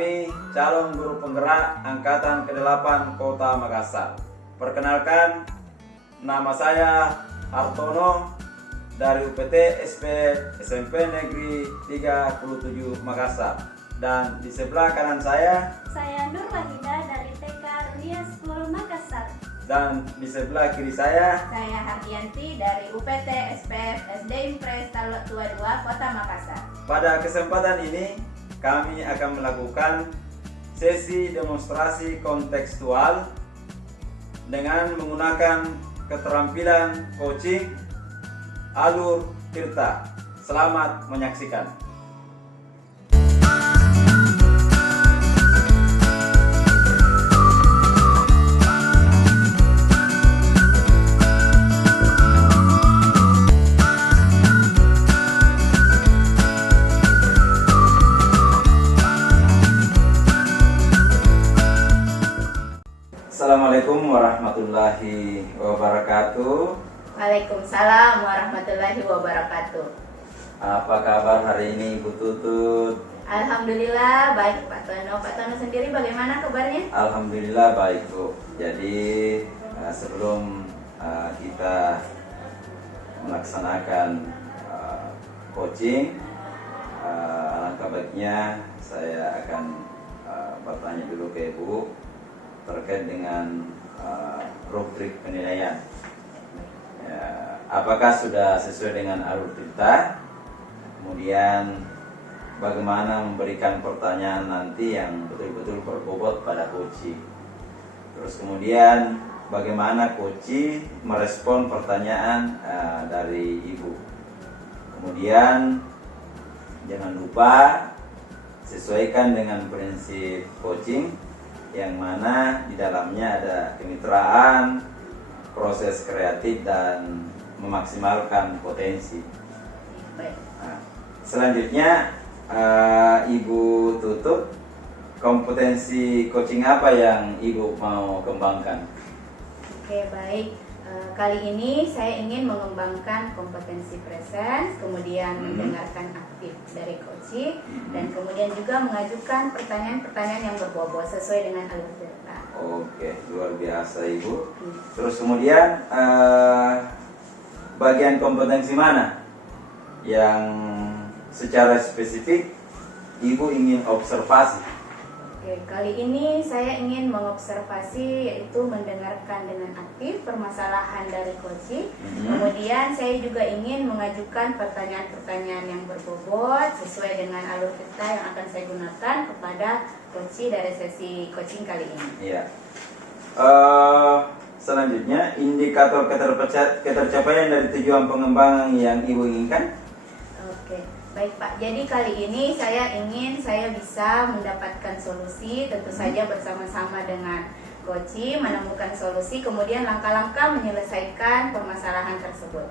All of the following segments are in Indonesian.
kami calon guru penggerak Angkatan ke-8 Kota Makassar. Perkenalkan, nama saya Hartono dari UPT SP SMP Negeri 37 Makassar. Dan di sebelah kanan saya Nur Wahida dari TK Runia School Makassar. Dan di sebelah kiri saya Hardianti dari UPT SPF SD Impres Talot 22 Kota Makassar. Pada kesempatan ini kami akan melakukan sesi demonstrasi kontekstual dengan menggunakan keterampilan coaching Alur Tirta. Selamat menyaksikan. Assalamualaikum warahmatullahi wabarakatuh. Waalaikumsalam warahmatullahi wabarakatuh. Apa kabar hari ini Bu Tutut? Alhamdulillah baik Pak Tono. Pak Tono sendiri bagaimana kabarnya? Alhamdulillah baik Bu. Jadi sebelum kita melaksanakan coaching, alangkah baiknya saya akan bertanya dulu ke Ibu terkait dengan rubrik penilaian. Ya, apakah sudah sesuai dengan alur kita? Kemudian bagaimana memberikan pertanyaan nanti yang betul-betul berbobot pada coaching. Terus kemudian bagaimana coaching merespon pertanyaan dari Ibu. Kemudian jangan lupa sesuaikan dengan prinsip coaching yang mana di dalamnya ada kemitraan, proses kreatif dan memaksimalkan potensi. Nah, selanjutnya Ibu Tutut, kompetensi coaching apa yang Ibu mau kembangkan? Oke baik. Kali ini saya ingin mengembangkan kompetensi presence, kemudian mendengarkan aktif dari coaching, dan kemudian juga mengajukan pertanyaan-pertanyaan yang berbobot sesuai dengan alur cerita. Oke, luar biasa Ibu. Terus kemudian bagian kompetensi mana yang secara spesifik Ibu ingin observasi? Oke, kali ini saya ingin mengobservasi yaitu mendengarkan dengan aktif permasalahan dari coaching. Kemudian saya juga ingin mengajukan pertanyaan-pertanyaan yang berbobot sesuai dengan alur cerita yang akan saya gunakan kepada coaching dari sesi coaching kali ini. Iya. Selanjutnya, indikator ketercapaian dari tujuan pengembangan yang Ibu inginkan. Oke, baik Pak. Jadi kali ini saya bisa mendapatkan solusi, tentu saja bersama-sama dengan coaching menemukan solusi, kemudian langkah-langkah menyelesaikan permasalahan tersebut.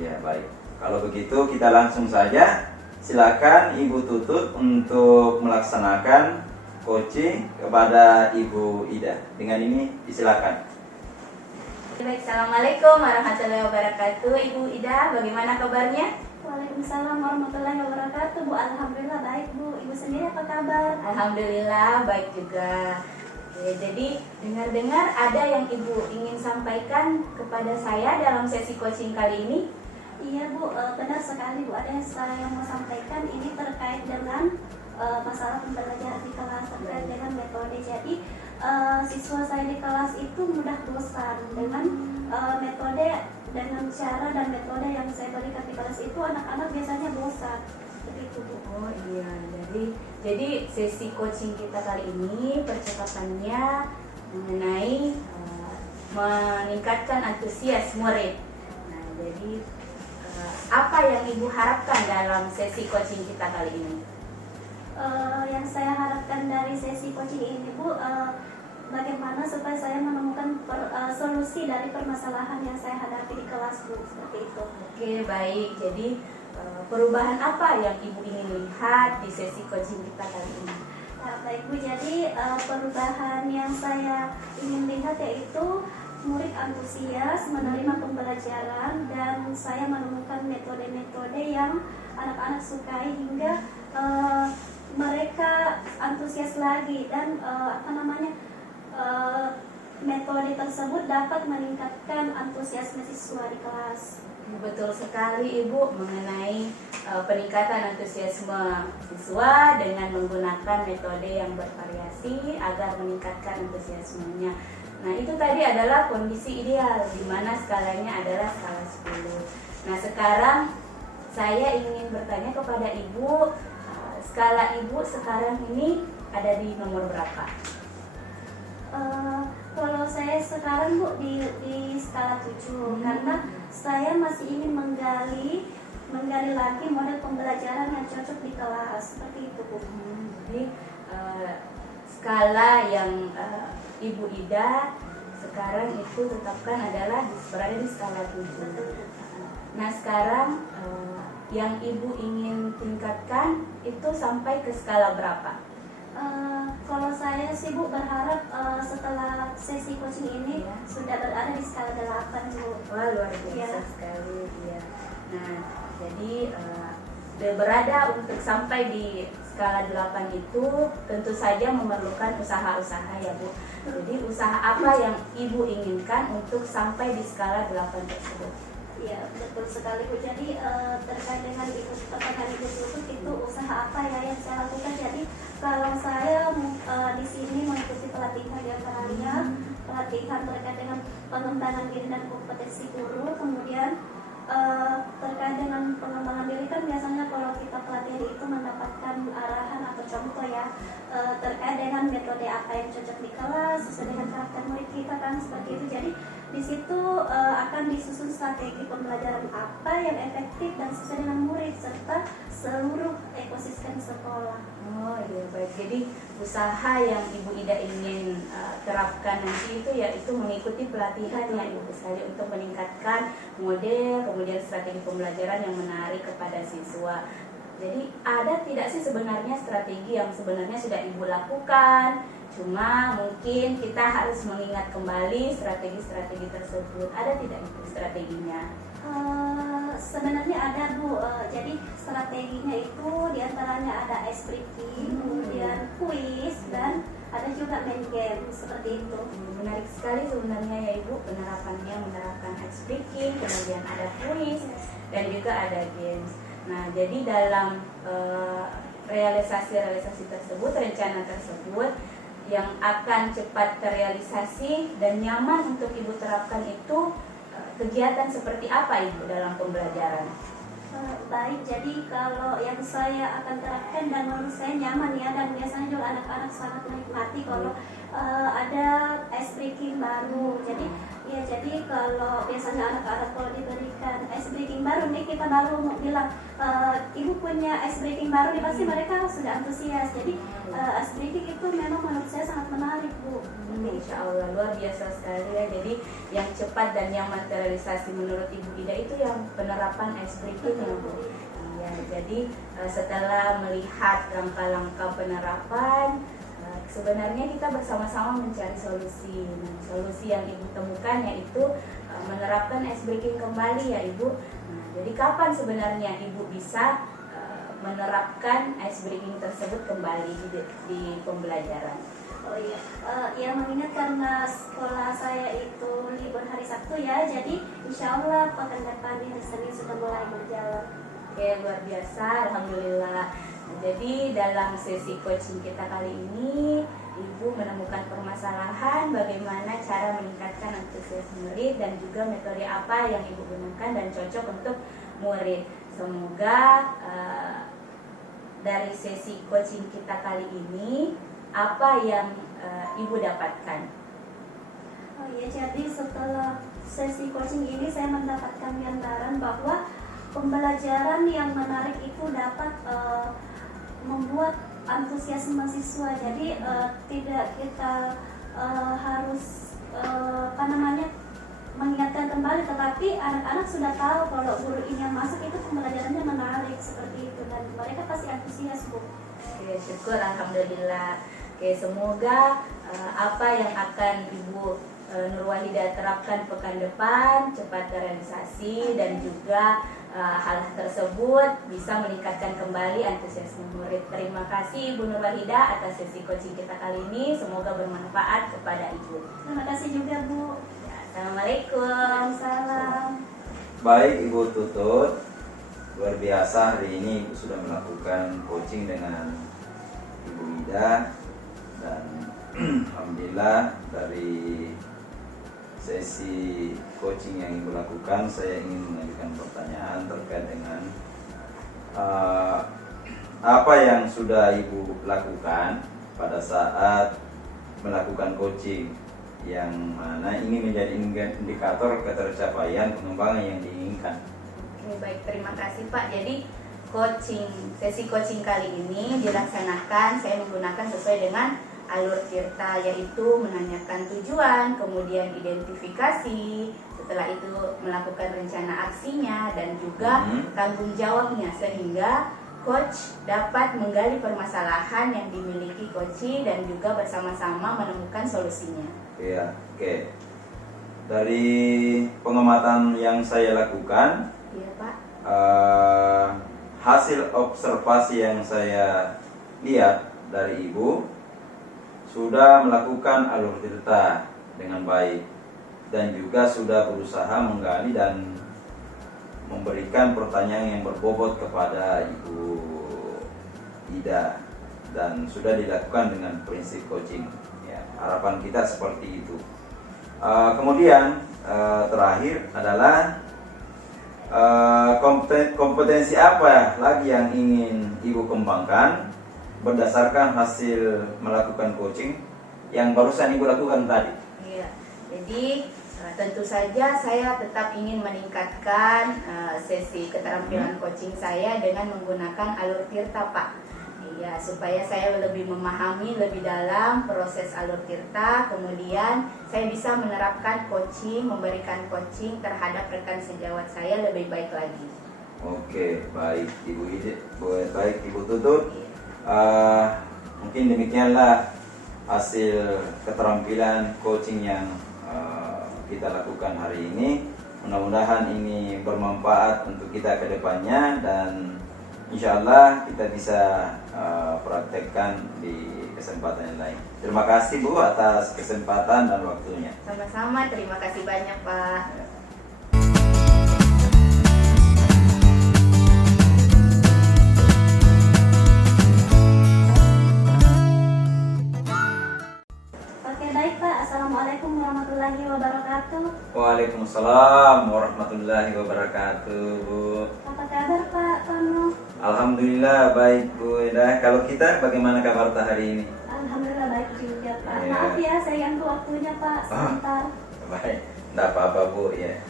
Ya, baik. Kalau begitu kita langsung saja. Silakan Ibu Tutut untuk melaksanakan coaching kepada Ibu Ida. Dengan ini disilakan. Baik, Assalamualaikum warahmatullahi wabarakatuh. Ibu Ida, bagaimana kabarnya? Waalaikumsalam warahmatullahi wabarakatuh. Bu, alhamdulillah baik Bu. Ibu sendiri apa kabar? Alhamdulillah baik juga. Oke, jadi dengar-dengar ada yang Ibu ingin sampaikan kepada saya dalam sesi coaching kali ini? Iya Bu, benar sekali Bu. Ada yang saya mau sampaikan ini terkait dengan masalah pembelajaran di kelas, terkait dengan metode. Jadi siswa saya di kelas itu mudah bosan dengan metode, dengan cara dan metode yang saya berikan di kelas itu. Anak-anak biasanya bosan. Begitu Bu. Oh iya, jadi sesi coaching kita kali ini percepatannya mengenai meningkatkan antusias murid. Nah, jadi apa yang Ibu harapkan dalam sesi coaching kita kali ini? Yang saya harapkan dari sesi coaching ini Bu, bagaimana supaya saya menemukan solusi dari permasalahan yang saya hadapi di kelas Bu, seperti itu. Oke baik, jadi perubahan apa yang Ibu ingin lihat di sesi coaching kita kali ini? Baik Bu, jadi perubahan yang saya ingin lihat yaitu murid antusias menerima pembelajaran, dan saya menemukan metode-metode yang anak-anak sukai hingga mereka antusias lagi dan metode tersebut dapat meningkatkan antusiasme siswa di kelas. Betul sekali Ibu mengenai peningkatan antusiasme siswa dengan menggunakan metode yang bervariasi agar meningkatkan antusiasmenya. Nah, itu tadi adalah kondisi ideal di mana skalanya adalah skala 10. Nah, sekarang saya ingin bertanya kepada Ibu, skala Ibu sekarang ini ada di nomor berapa? Kalau saya sekarang Bu di skala 7 karena saya masih ingin menggali lagi model pembelajaran yang cocok di kelas, seperti itu Bu. Jadi skala yang Ibu Ida sekarang itu tetapkan adalah berada di skala 7. Nah, sekarang yang Ibu ingin tingkatkan itu sampai ke skala berapa? Kalau saya sih Bu berharap setelah sesi coaching ini sudah berada di skala 8 Bu. Wah, luar biasa sekali ya. Nah, jadi berada untuk sampai di skala 8 itu tentu saja memerlukan usaha-usaha ya Bu. Jadi usaha apa yang Ibu inginkan untuk sampai di skala 8 tersebut? Iya, betul sekali Bu. Jadi terkait dengan pertanyaan Ibu Tutut itu usaha apa ya yang saya lakukan. Jadi kalau saya di sini mengikuti pelatihan diantaranya pelatihan terkait dengan pengembangan diri dan kompetensi guru, kemudian terkait dengan pengembangan diri kan biasanya kalau kita pelatihan itu mendapatkan arahan atau contoh ya terkait dengan metode apa yang cocok di kelas sesuai dengan karakter murid kita kan seperti itu. Jadi di situ akan disusun strategi pembelajaran apa yang efektif dan sesuai dengan murid serta seluruh ekosistem sekolah. Oh iya, baik. Jadi usaha yang Ibu Ida ingin terapkan nanti itu yaitu mengikuti pelatihan yang Ibu sekali untuk meningkatkan model kemudian strategi pembelajaran yang menarik kepada siswa. Jadi ada tidak sih sebenarnya strategi yang sebenarnya sudah Ibu lakukan, cuma mungkin kita harus mengingat kembali strategi-strategi tersebut. Ada tidak Ibu strateginya? Sebenarnya ada Bu, jadi strateginya itu diantaranya ada ice breaking, kemudian quiz, dan ada juga main game, seperti itu. Menarik sekali sebenarnya ya Ibu penerapannya, menerapkan ice breaking, kemudian ada quiz, dan juga ada games. Nah, jadi dalam realisasi tersebut, rencana tersebut yang akan cepat terrealisasi dan nyaman untuk Ibu terapkan itu kegiatan seperti apa Ibu dalam pembelajaran? Baik, jadi kalau yang saya akan terapkan dan menurut saya nyaman ya, dan biasanya juga anak-anak sangat menikmati kalau ada ice breaking baru. Jadi ya, jadi kalau biasanya anak-anak kalau diberikan ice breaking baru nih, kita baru mau bilang Ibu punya ice breaking baru nih, pasti mereka sudah antusias. Jadi ice breaking itu memang menurut saya sangat menarik Bu. Insya Allah luar biasa sekali ya. Jadi yang cepat dan nyaman terrealisasi menurut Ibu Ida itu yang penerapan ice breaking ya Bu. Iya, jadi setelah melihat langkah-langkah penerapan, sebenarnya kita bersama-sama mencari solusi. Solusi yang Ibu temukan yaitu menerapkan ice breaking kembali ya Ibu. Nah, jadi kapan sebenarnya Ibu bisa menerapkan ice breaking tersebut kembali di pembelajaran? Oh iya, ya mengingat karena sekolah saya itu libur hari Sabtu ya, jadi insya Allah pekan depan di hari Senin sudah mulai berjalan. Oke, luar biasa, alhamdulillah. Jadi dalam sesi coaching kita kali ini, Ibu menemukan permasalahan bagaimana cara meningkatkan antusias murid dan juga metode apa yang Ibu gunakan dan cocok untuk murid. Semoga dari sesi coaching kita kali ini apa yang Ibu dapatkan? Oh iya, jadi setelah sesi coaching ini saya mendapatkan gambaran bahwa pembelajaran yang menarik itu dapat membuat antusiasme siswa. Jadi tidak kita harus mengingatkan kembali, tetapi anak-anak sudah tahu kalau guru ini yang masuk itu pembelajarannya menarik seperti itu, dan mereka pasti antusias Bu. Oke, syukur, alhamdulillah. Oke, semoga apa yang akan Ibu Nur Wahidah terapkan pekan depan cepat terrealisasi dan juga hal tersebut bisa meningkatkan kembali antusiasme murid. Terima kasih Bu Nurwahidah atas sesi coaching kita kali ini. Semoga bermanfaat kepada Ibu. Terima kasih juga Bu. Assalamualaikum. Salam. Baik Ibu Tutut, luar biasa hari ini Ibu sudah melakukan coaching dengan Ibu Ida, dan alhamdulillah dari sesi coaching yang Ibu lakukan, saya ingin mengajukan pertanyaan terkait dengan apa yang sudah Ibu lakukan pada saat melakukan coaching, yang mana ini menjadi indikator ketercapaian pengembangan yang diinginkan. Oke, baik, terima kasih Pak. Jadi sesi coaching kali ini dilaksanakan saya menggunakan sesuai dengan alur Tirta, yaitu menanyakan tujuan, kemudian identifikasi, setelah itu melakukan rencana aksinya dan juga tanggung jawabnya, sehingga coach dapat menggali permasalahan yang dimiliki coachee dan juga bersama-sama menemukan solusinya. Iya, oke. Dari pengamatan yang saya lakukan, Iya Pak. hasil observasi yang saya lihat dari Ibu sudah melakukan alur Tirta dengan baik, dan juga sudah berusaha menggali dan memberikan pertanyaan yang berbobot kepada Ibu Ida, dan sudah dilakukan dengan prinsip coaching. Ya, harapan kita seperti itu. Kemudian terakhir adalah kompetensi apa lagi yang ingin Ibu kembangkan berdasarkan hasil melakukan coaching yang barusan Ibu lakukan tadi. Iya. Jadi tentu saja saya tetap ingin meningkatkan sesi keterampilan coaching saya dengan menggunakan alur Tirta Pak. Iya, supaya saya lebih memahami lebih dalam proses alur Tirta, kemudian saya bisa menerapkan coaching, memberikan coaching terhadap rekan sejawat saya lebih baik lagi. Oke, baik Ibu Ida, baik Ibu Tutut. Mungkin demikianlah hasil keterampilan coaching yang kita lakukan hari ini. Mudah-mudahan ini bermanfaat untuk kita ke depannya, dan insya Allah kita bisa praktekkan di kesempatan yang lain. Terima kasih Bu atas kesempatan dan waktunya. Sama-sama, terima kasih banyak Pak. Ya. Oke, baik Pak. Assalamualaikum warahmatullahi wabarakatuh. Waalaikumsalam warahmatullahi wabarakatuh, Bu. Apa kabar Pak Tono? Alhamdulillah baik Bu Ida. Kalau kita bagaimana kabar hari ini? Alhamdulillah baik juga Pak. Iya. Maaf ya saya ganggu waktunya Pak sebentar. Baik, tidak apa-apa Bu ya.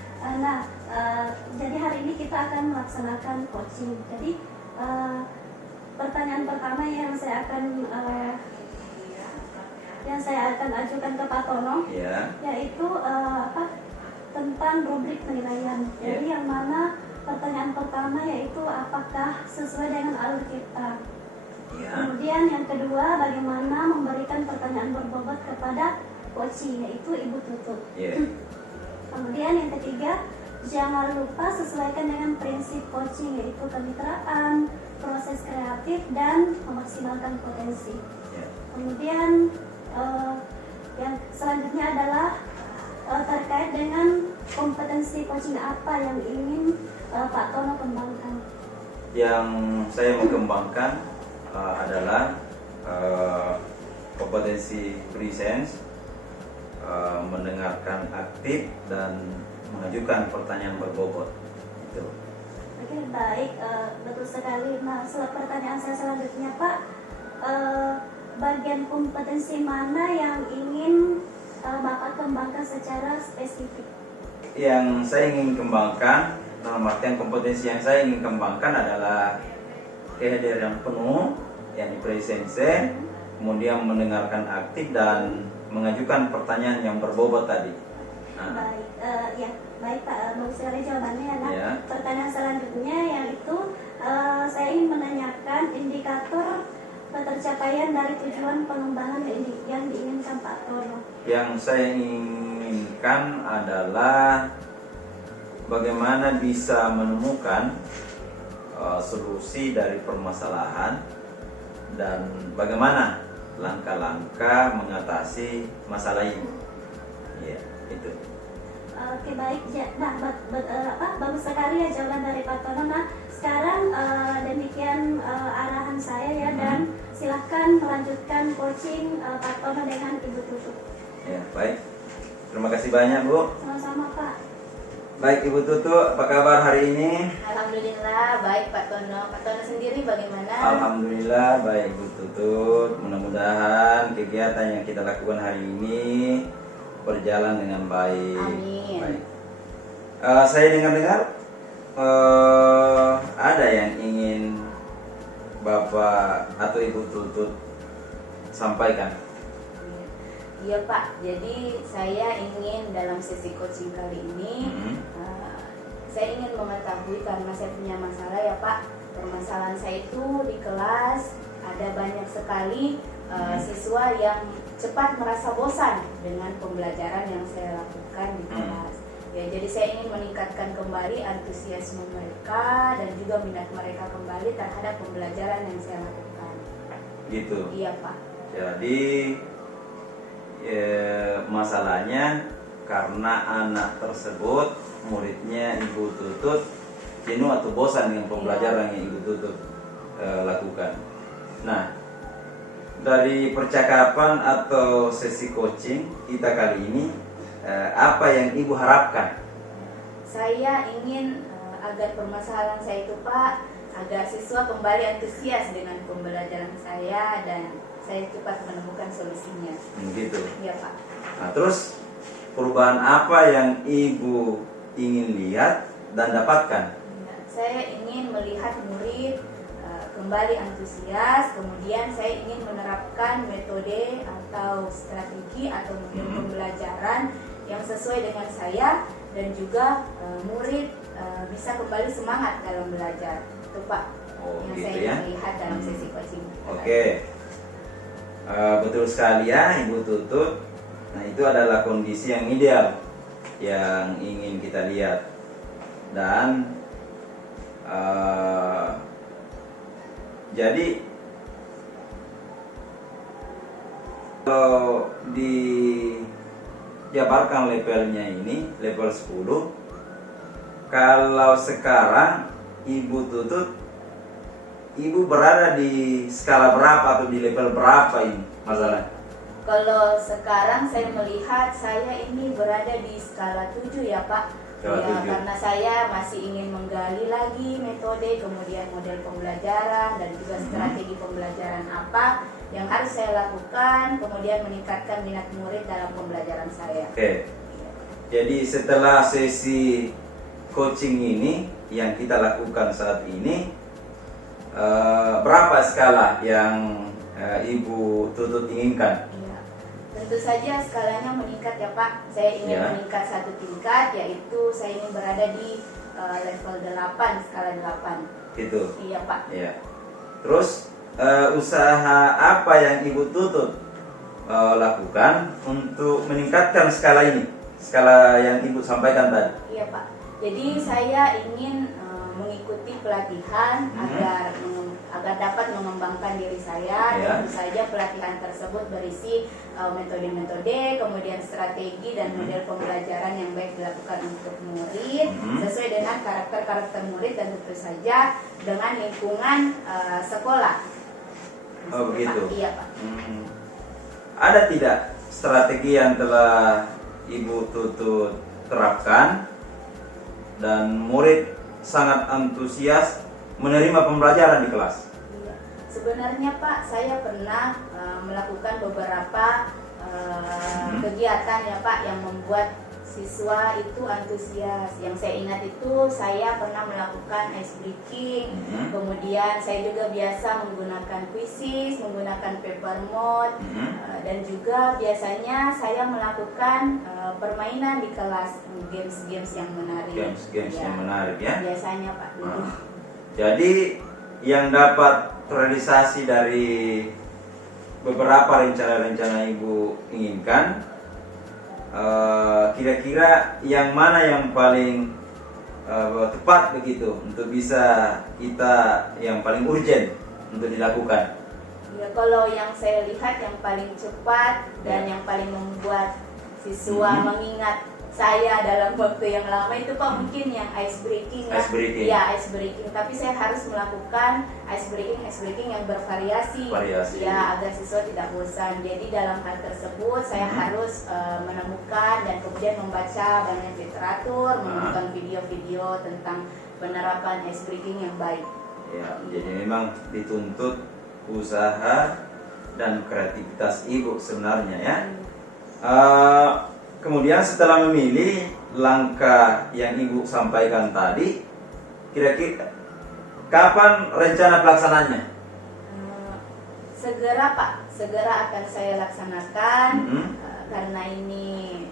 Jadi hari ini kita akan melaksanakan coaching. Jadi pertanyaan pertama yang saya akan ajukan ke Pak Tono, Ya. yaitu tentang rubrik penilaian. Jadi yang mana pertanyaan pertama yaitu apakah sesuai dengan alur kita. Ya. Kemudian yang kedua, bagaimana memberikan pertanyaan berbobot kepada coaching, yaitu Ibu Tutut. Ya. Kemudian yang ketiga, jangan lupa sesuaikan dengan prinsip coaching, yaitu kemitraan, proses kreatif, dan memaksimalkan potensi. Ya. Kemudian yang selanjutnya adalah terkait dengan kompetensi coaching apa yang ingin Pak Tono kembangkan. Yang saya mau kembangkan adalah kompetensi presence, mendengarkan aktif, dan mengajukan pertanyaan berbobot. Itu. Oke, baik, betul sekali. Nah, pertanyaan saya selanjutnya Pak, bagian kompetensi mana yang ingin Bapak kembangkan secara spesifik? Yang saya ingin kembangkan, dalam artian kompetensi yang saya ingin kembangkan adalah kehadiran penuh, yakni presence, kemudian mendengarkan aktif dan mengajukan pertanyaan yang berbobot tadi. Baik, baik Pak, bagus sekali jawabannya. Nah, Ya. pertanyaan selanjutnya yaitu saya ingin menanyakan indikator ketercapaian dari tujuan pengembangan yang diinginkan Pak Tono. Yang saya inginkan adalah bagaimana bisa menemukan solusi dari permasalahan dan bagaimana langkah-langkah mengatasi masalah ini. Ya, itu. Oke, baik. Nah, bagus sekali ya jawaban dari Pak Tono. Nah, sekarang demikian arahan saya ya, dan silahkan melanjutkan coaching Pak Tono dengan Ibu Tutut. Ya, baik. Terima kasih banyak, Bu. Sama-sama, Pak. Baik, Ibu Tutu, apa kabar hari ini? Alhamdulillah baik Pak Tono. Pak Tono sendiri bagaimana? Alhamdulillah baik, Ibu Tutut. Mudah-mudahan kegiatan yang kita lakukan hari ini berjalan dengan baik. Amin. Baik. Saya dengar-dengar ada yang ingin Bapak atau Ibu Tutut sampaikan. Iya Pak, jadi saya ingin dalam sesi coaching kali ini saya ingin mengetahui, karena saya punya masalah ya Pak. Permasalahan saya itu di kelas ada banyak sekali siswa yang cepat merasa bosan dengan pembelajaran yang saya lakukan di kelas. Ya, jadi saya ingin meningkatkan kembali antusiasme mereka dan juga minat mereka kembali terhadap pembelajaran yang saya lakukan. Gitu. Iya Pak. Jadi masalahnya karena anak tersebut, muridnya Ibu Tutut, jenuh atau bosan dengan pembelajaran yang Ibu Tutut lakukan. Nah, dari percakapan atau sesi coaching kita kali ini, apa yang Ibu harapkan? Saya ingin agar permasalahan saya itu Pak, agar siswa kembali antusias dengan pembelajaran saya dan saya cepat menemukan solusinya. Gitu. Iya Pak. Nah, terus perubahan apa yang Ibu ingin lihat dan dapatkan? Ya, saya ingin melihat murid kembali antusias, kemudian saya ingin menerapkan metode atau strategi atau model pembelajaran yang sesuai dengan saya, dan juga murid bisa kembali semangat dalam belajar. Itu Pak yang gitu saya ya. ingin lihat dalam sesi coaching. Oke. Betul sekali ya Ibu Tutut. Nah, itu adalah kondisi yang ideal yang ingin kita lihat. Dan jadi kalau dijabarkan levelnya ini level 10, kalau sekarang Ibu Tutut, Ibu berada di skala berapa atau di level berapa ini masalah? Kalau sekarang saya melihat saya ini berada di skala 7 ya Pak. Skala Ya, 7. karena saya masih ingin menggali lagi metode, kemudian model pembelajaran dan juga strategi pembelajaran apa yang harus saya lakukan, kemudian meningkatkan minat murid dalam pembelajaran saya. Oke. Jadi setelah sesi coaching ini yang kita lakukan saat ini, berapa skala yang Ibu Tutut inginkan? Iya. Tentu saja skalanya meningkat ya Pak. Saya ingin meningkat satu tingkat, yaitu saya ingin berada di level 8, skala 8. Gitu. Iya Pak. Iya. Terus usaha apa yang Ibu Tutut lakukan untuk meningkatkan skala ini? Skala yang Ibu sampaikan tadi. Iya Pak. Jadi saya ingin mengikuti pelatihan agar dapat mengembangkan diri saya. Tentu saja pelatihan tersebut berisi metode-metode, kemudian strategi dan model pembelajaran yang baik dilakukan untuk murid sesuai dengan karakter murid dan tentu saja dengan lingkungan sekolah. Oh begitu. Pak. Iya Pak. Ada tidak strategi yang telah Ibu Tutut terapkan dan murid sangat antusias menerima pembelajaran di kelas? Iya. Sebenarnya Pak, saya pernah melakukan beberapa kegiatan ya Pak yang membuat siswa itu antusias. Yang saya ingat itu saya pernah melakukan ice breaking, kemudian saya juga biasa menggunakan quizzes, menggunakan paper mode, dan juga biasanya saya melakukan permainan di kelas, games-games yang menarik. Games-games yang menarik ya. Biasanya Pak dulu. Jadi yang dapat terrealisasi dari beberapa rencana-rencana Ibu inginkan, kira-kira yang mana yang paling tepat begitu untuk bisa kita yang paling urgent untuk dilakukan? Ya, kalau yang saya lihat yang paling cepat dan yang paling membuat siswa mengingat saya dalam waktu yang lama itu Pak mungkin yang ice breaking ya. Ice breaking. Ya, ice breaking. Tapi saya harus melakukan ice breaking yang bervariasi. Ya, agar siswa tidak bosan. Jadi dalam hal tersebut saya harus menemukan dan kemudian membaca banyak literatur, menonton video-video tentang penerapan ice breaking yang baik. Ya, jadi memang dituntut usaha dan kreativitas ibu sebenarnya ya. Kemudian setelah memilih langkah yang ibu sampaikan tadi, kira-kira kapan rencana pelaksananya? Segera Pak, segera akan saya laksanakan. Karena ini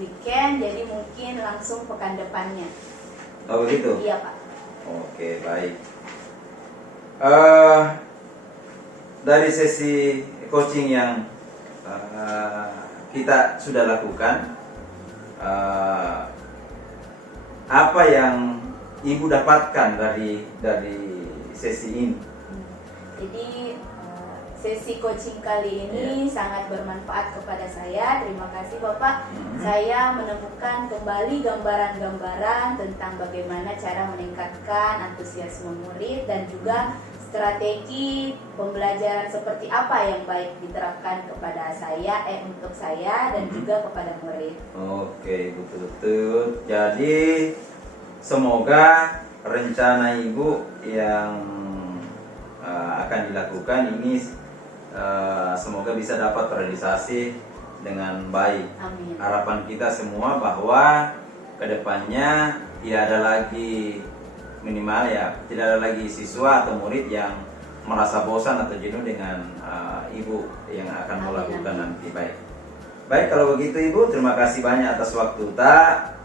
weekend, jadi mungkin langsung pekan depannya. Oh begitu? Iya Pak. Oke, baik. Dari sesi coaching yang kita sudah lakukan, apa yang ibu dapatkan dari sesi ini? Jadi sesi coaching kali ini sangat bermanfaat kepada saya. Terima kasih Bapak. Saya menemukan kembali gambaran-gambaran tentang bagaimana cara meningkatkan antusiasme murid dan juga strategi pembelajaran seperti apa yang baik diterapkan kepada saya, untuk saya dan juga kepada murid. Oke, betul-betul. Jadi semoga rencana ibu yang akan dilakukan ini semoga bisa dapat terrealisasi dengan baik. Amin. Harapan kita semua bahwa kedepannya tidak ada lagi, minimal ya, tidak ada lagi siswa atau murid yang merasa bosan atau jenuh dengan ibu yang akan melakukan nanti. Baik, kalau begitu ibu, terima kasih banyak atas waktu tak.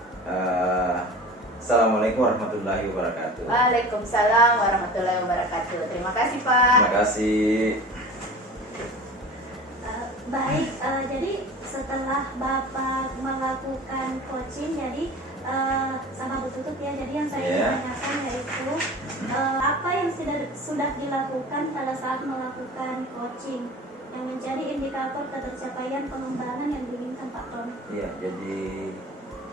Assalamualaikum warahmatullahi wabarakatuh. Waalaikumsalam warahmatullahi wabarakatuh. Terima kasih Pak. Terima kasih. Baik, jadi setelah Bapak melakukan coaching, jadi sama Bu Tutut ya, jadi yang saya tanyakan yaitu apa yang sudah dilakukan pada saat melakukan coaching yang menjadi indikator ketercapaian pengembangan yang diinginkan Pak Ton. Iya, jadi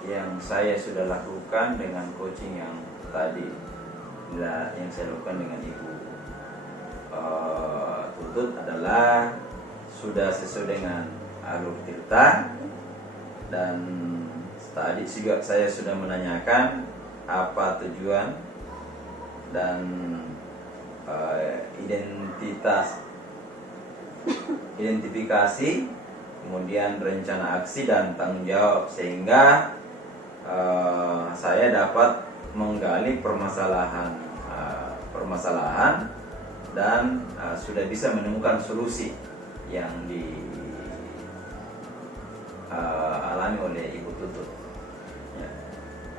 yang saya sudah lakukan dengan coaching yang tadi, yang saya lakukan dengan Ibu Tutut adalah sudah sesuai dengan alur tirta, dan tadi juga saya sudah menanyakan apa tujuan dan identifikasi, kemudian rencana aksi dan tanggung jawab, sehingga saya dapat menggali permasalahan dan sudah bisa menemukan solusi yang dialami oleh Ibu Tutut. Ya.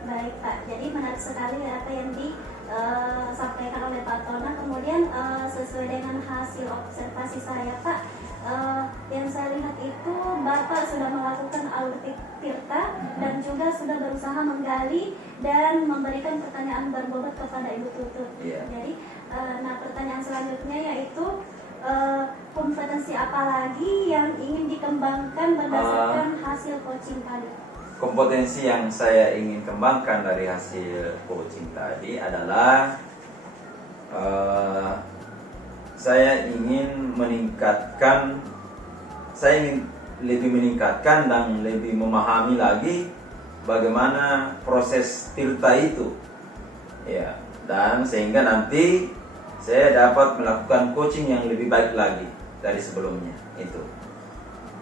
Baik Pak, jadi menarik sekali apa yang disampaikan oleh Pak Tona. Kemudian sesuai dengan hasil observasi saya Pak, yang saya lihat itu Bapak sudah melakukan alur tirta dan juga sudah berusaha menggali dan memberikan pertanyaan berbobot kepada Ibu Tutut. Jadi, pertanyaan selanjutnya yaitu kompetensi apa lagi yang ingin dikembangkan berdasarkan hasil coaching tadi? Kompetensi yang saya ingin kembangkan dari hasil coaching tadi adalah saya ingin lebih meningkatkan dan lebih memahami lagi bagaimana proses tirta itu, ya, dan sehingga nanti saya dapat melakukan coaching yang lebih baik lagi dari sebelumnya itu.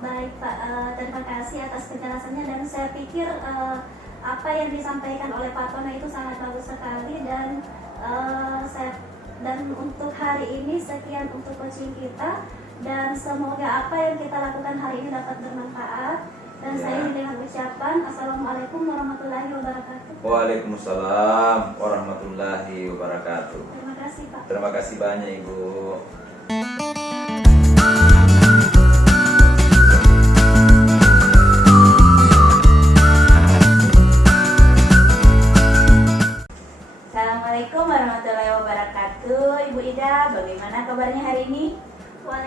Baik Pak, terima kasih atas penjelasannya, dan saya pikir apa yang disampaikan oleh Pak Tono itu sangat bagus sekali, dan untuk hari ini sekian untuk coaching kita, dan semoga apa yang kita lakukan hari ini dapat bermanfaat. Dan saya dengan ucapan Assalamualaikum warahmatullahi wabarakatuh. Waalaikumsalam warahmatullahi wabarakatuh. Terima kasih Pak. Terima kasih banyak Ibu.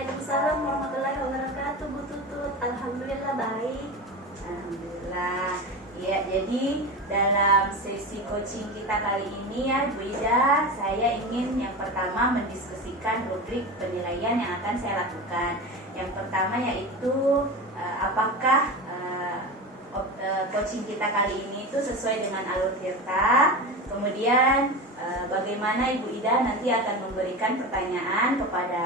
Waalaikumsalam warahmatullahi wabarakatuh, Bu Tutut. Alhamdulillah baik. Alhamdulillah. Ya, jadi dalam sesi coaching kita kali ini ya Bu Ida, saya ingin yang pertama mendiskusikan rubrik penilaian yang akan saya lakukan. Yang pertama yaitu apakah coaching kita kali ini itu sesuai dengan alur Tirta. Kemudian bagaimana Ibu Ida nanti akan memberikan pertanyaan kepada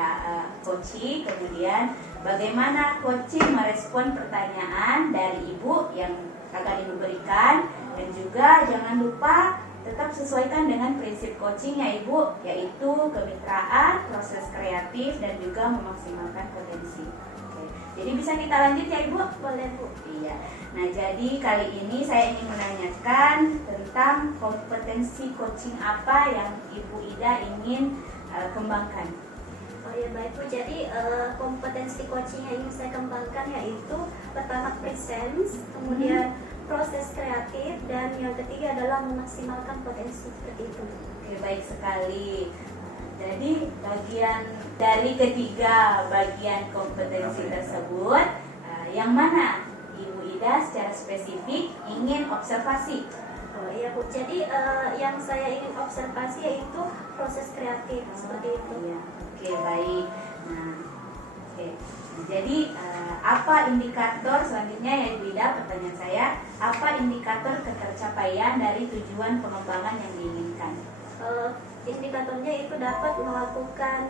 coaching. Kemudian bagaimana coaching merespon pertanyaan dari Ibu yang akan Ibu berikan. Dan juga jangan lupa tetap sesuaikan dengan prinsip coaching ya Ibu, yaitu kemitraan, proses kreatif, dan juga memaksimalkan potensi. Oke. Jadi bisa kita lanjut ya Ibu? Boleh Bu. Iya. Nah, jadi kali ini saya ingin menanyakan tentang kompetensi coaching apa yang Ibu Ida ingin kembangkan. Oh ya baik Bu, jadi kompetensi coaching yang ingin saya kembangkan yaitu pertama presence, kemudian proses kreatif, dan yang ketiga adalah memaksimalkan potensi, seperti itu. Oke, baik sekali. Jadi bagian dari ketiga bagian kompetensi tersebut, yang mana Ibu Ida secara spesifik ingin observasi? Oh iya Bu, jadi yang saya ingin observasi yaitu proses kreatif, seperti itu. Iya. Oke, baik. Nah, oke. Jadi apa indikator selanjutnya ya Ibu Ida, pertanyaan saya, apa indikator ketercapaian dari tujuan pengembangan yang diinginkan? Indikatornya itu dapat melakukan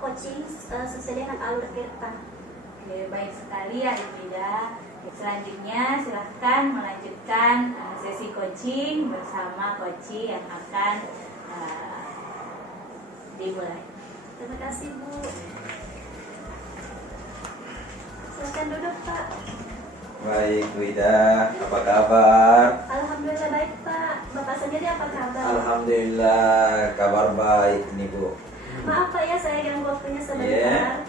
coaching sesuai dengan alur Tirta. Oke, baik sekali ya Ibu Ida. Selanjutnya silahkan melanjutkan sesi coaching bersama coaching yang akan dimulai. Terima kasih Bu. Silakan duduk Pak. Baik Bu Ida, apa kabar? Alhamdulillah baik Pak. Bapak sendiri apa kabar? Alhamdulillah kabar baik nih Bu. Maaf Pak ya, saya ganggu waktunya sebentar.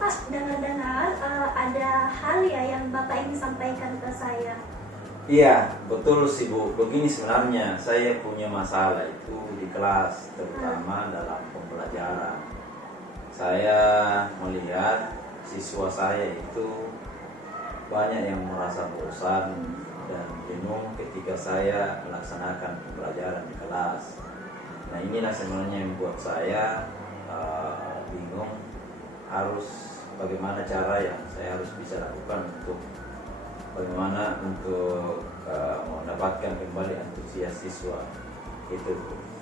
Pak, dengar-dengar ada hal ya yang Bapak ingin sampaikan ke saya. Iya, betul sih Bu. Begini sebenarnya saya punya masalah itu di kelas, terutama dalam pembelajaran. Saya melihat siswa saya itu banyak yang merasa bosan dan jenuh ketika saya melaksanakan pembelajaran di kelas. Nah, inilah sebenarnya yang membuat saya bingung harus bagaimana cara yang saya harus bisa lakukan untuk bagaimana untuk mendapatkan kembali antusias siswa itu.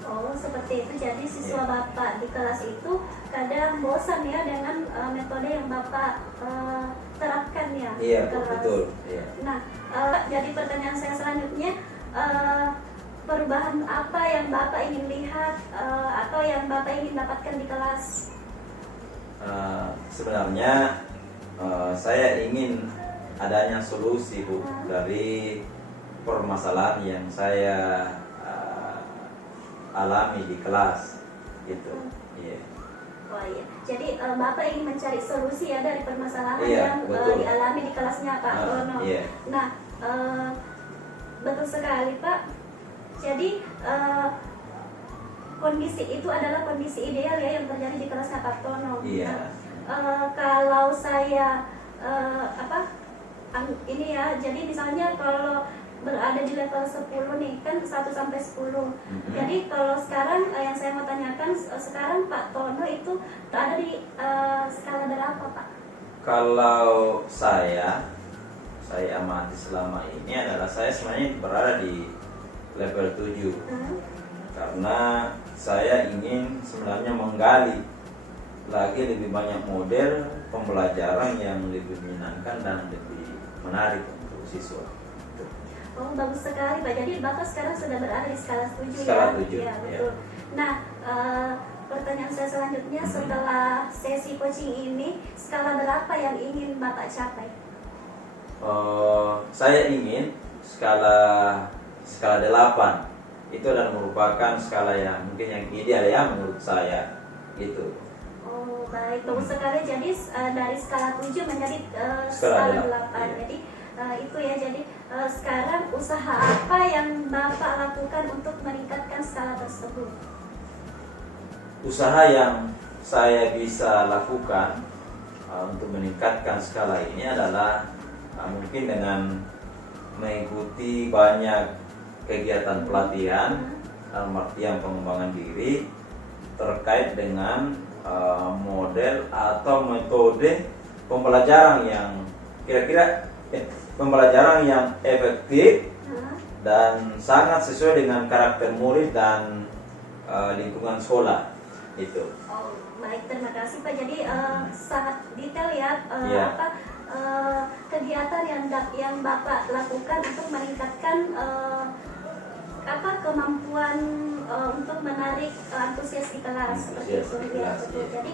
Oh seperti itu, jadi siswa Bapak di kelas itu kadang bosan ya dengan metode yang Bapak terapkan ya. Iya di kelas. betul. Iya. Nah jadi pertanyaan saya selanjutnya, perubahan apa yang Bapak ingin lihat atau yang Bapak ingin dapatkan di kelas? Sebenarnya saya ingin adanya solusi Bu dari permasalahan yang saya alami di kelas gitu. Iya. Oh iya. Jadi Bapak ingin mencari solusi ya dari permasalahan Iya, yang betul. dialami di kelasnya Pak Tono. Iya. Nah betul sekali Pak. Jadi kondisi itu adalah kondisi ideal ya yang terjadi di kelasnya Pak Tono. Iya. Kalau saya ini ya, jadi misalnya kalau berada di level 10 nih, kan 1 sampai 10. Jadi kalau sekarang yang saya mau tanyakan, sekarang Pak Tono itu berada di skala berapa Pak? Kalau saya amati selama ini adalah saya sebenarnya berada di level 7. Karena saya ingin sebenarnya menggali lagi lebih banyak model pembelajaran yang lebih menyenangkan dan lebih menarik untuk siswa. Oh bagus sekali Pak, jadi Bapak sekarang sudah berada di skala 7 Skala ya? 7, Ya betul. Nah pertanyaan saya selanjutnya, setelah sesi coaching ini, skala berapa yang ingin Bapak capai? Saya ingin skala 8. Itu adalah merupakan skala yang mungkin yang ideal ya menurut saya gitu. Oh baik, bagus sekali. Jadi dari skala 7 menjadi Skala skala 8. iya. Jadi itu ya. Jadi sekarang usaha apa yang Bapak lakukan untuk meningkatkan skala tersebut? Usaha yang saya bisa lakukan untuk meningkatkan skala ini adalah mungkin dengan mengikuti banyak kegiatan pelatihan dalam artian pengembangan diri terkait dengan model atau metode pembelajaran yang kira-kira pembelajaran yang efektif dan sangat sesuai dengan karakter murid dan lingkungan sekolah itu. Oh, baik, terima kasih Pak. Jadi sangat detail ya, Iya. kegiatan yang Bapak lakukan untuk meningkatkan kemampuan untuk menarik antusias di kelas seperti Antusias itu. di Ya, kelas, betul. iya. Jadi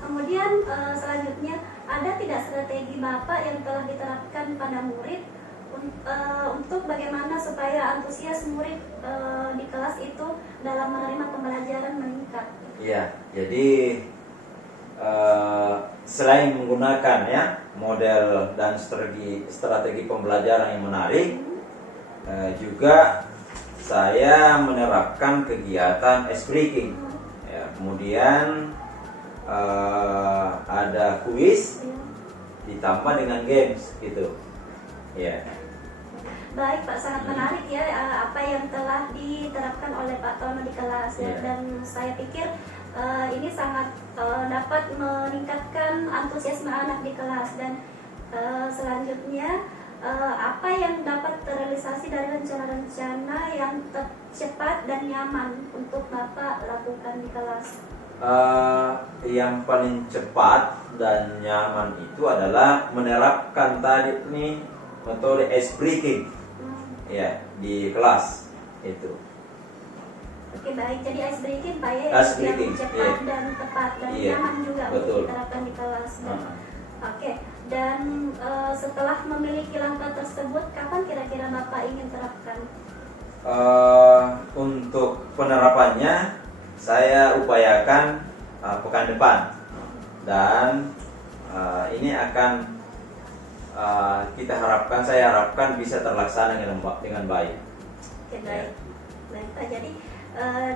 kemudian selanjutnya ada tidak strategi Bapak yang telah diterapkan pada murid untuk bagaimana supaya antusias murid di kelas itu dalam menerima pembelajaran meningkat? Iya, jadi selain menggunakan ya model dan strategi pembelajaran yang menarik, juga saya menerapkan kegiatan ice breaking. Ya, kemudian ada kuis ditambah dengan games gitu. Ya. Baik Pak, sangat menarik ya apa yang telah diterapkan oleh Pak Tono di kelas ya. Iya. Dan saya pikir ini sangat dapat meningkatkan antusiasme anak di kelas. Dan selanjutnya apa yang dapat terrealisasi dari rencana-rencana yang cepat dan nyaman untuk Bapak lakukan di kelas? Yang paling cepat dan nyaman itu adalah menerapkan tadi nih metode ice breaking ya di kelas itu. Oke, baik, jadi ice breaking Pak ya, Ice breaking, yang cepat iya. dan tepat dan Iya, nyaman juga betul. untuk diterapkan di kelas. Dan, oke, dan setelah memiliki langkah tersebut, kapan kira-kira Bapak ingin terapkan? Untuk penerapannya saya upayakan pekan depan dan ini akan saya harapkan bisa terlaksana dengan baik. Oke, baik. Baik Pak, jadi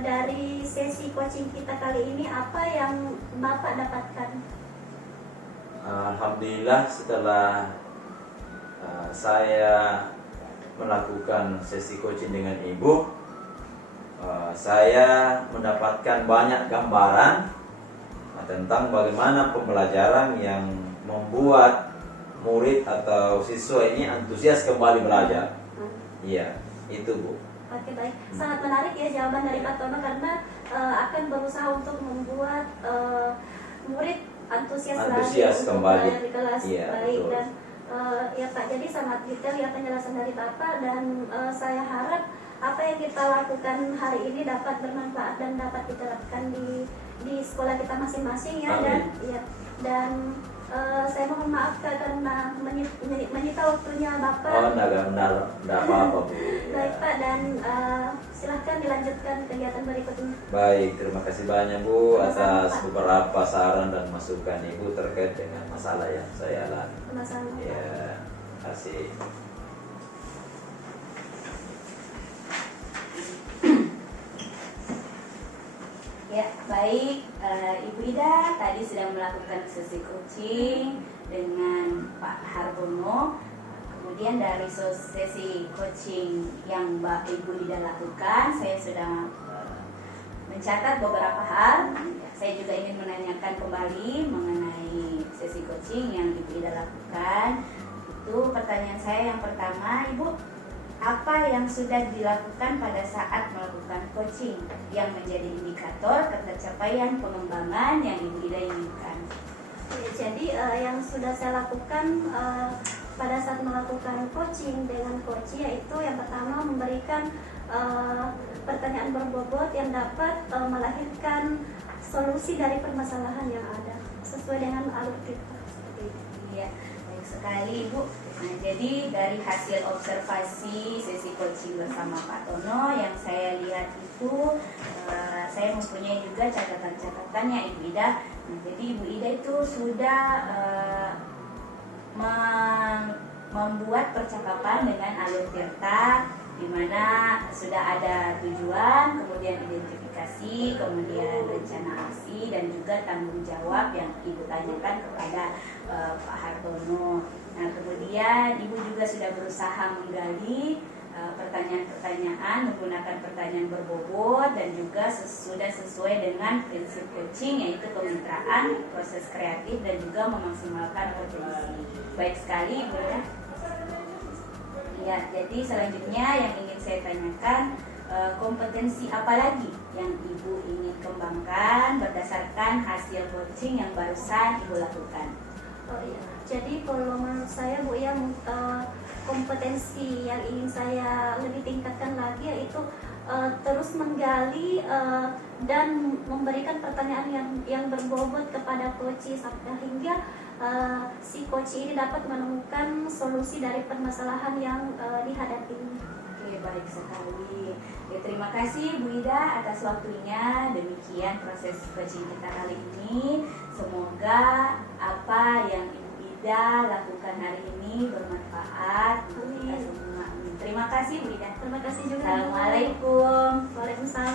dari sesi coaching kita kali ini apa yang Bapak dapatkan? Alhamdulillah setelah saya melakukan sesi coaching dengan Ibu, saya mendapatkan banyak gambaran tentang bagaimana pembelajaran yang membuat murid atau siswa ini antusias kembali belajar. Iya, itu Bu. Oke, baik, sangat menarik ya jawaban dari Pak Tono karena akan berusaha untuk membuat murid antusias lagi untuk kembali belajar di kelas. Iya, Baik, betul. dan ya Pak, jadi sangat detail ya penjelasan dari Bapak dan saya harap apa yang kita lakukan hari ini dapat bermanfaat dan dapat diterapkan di sekolah kita masing-masing ya. Amin. Dan ya, dan saya mohon maaf Kak, karena menyita waktunya Bapak. Oh, enggak apa-apa Bu. Baik Pak, dan silahkan dilanjutkan kegiatan berikutnya. Baik, terima kasih banyak Bu Sama-sama, atas Pak. beberapa saran dan masukan Ibu terkait dengan masalah yang saya alami. Sama-sama. Ya, terima kasih. Ya, baik. Ibu Ida tadi sudah melakukan sesi coaching dengan Pak Hartono. Kemudian dari sesi coaching yang Ibu Ida lakukan, saya sudah mencatat beberapa hal. Saya juga ingin menanyakan kembali mengenai sesi coaching yang Ibu Ida lakukan. Itu pertanyaan saya yang pertama, Ibu, apa yang sudah dilakukan pada saat melakukan coaching yang menjadi indikator tercapaian pengembangan yang Ibu Ida inginkan? Ya, jadi yang sudah saya lakukan pada saat melakukan coaching dengan coach yaitu yang pertama memberikan pertanyaan berbobot yang dapat melahirkan solusi dari permasalahan yang ada sesuai dengan alur kita. Seperti itu. Iya, baik sekali Ibu. Nah, jadi dari hasil observasi sesi coaching bersama Pak Tono yang saya lihat itu saya mempunyai juga catatan-catatannya Ibu Ida. Nah, jadi Ibu Ida itu sudah membuat percakapan dengan alur tirta di mana sudah ada tujuan, kemudian identifikasi, kemudian rencana aksi, dan juga tanggung jawab yang Ibu tanyakan kepada Pak Hartono. Nah, kemudian Ibu juga sudah berusaha menggali pertanyaan-pertanyaan menggunakan pertanyaan berbobot dan juga sudah sesuai dengan prinsip coaching, yaitu kemitraan, proses kreatif, dan juga memaksimalkan potensi. Baik sekali Ibu ya. Ya, jadi selanjutnya yang ingin saya tanyakan, kompetensi apa lagi yang Ibu ingin kembangkan berdasarkan hasil coaching yang barusan Ibu lakukan? Oh iya, jadi kalau menurut saya Bu ya, kompetensi yang ingin saya lebih tingkatkan lagi yaitu terus menggali dan memberikan pertanyaan yang berbobot kepada coach sampai hingga si coach ini dapat menemukan solusi dari permasalahan yang dihadapi. Oke, baik sekali. Ya, terima kasih Bu Ida atas waktunya. Demikian proses coaching kita kali ini. Semoga apa yang Ibu Ida lakukan hari ini bermanfaat untuk kita semua. Terima kasih Bu Ida. Terima kasih juga. Assalamualaikum. Waalaikumsalam.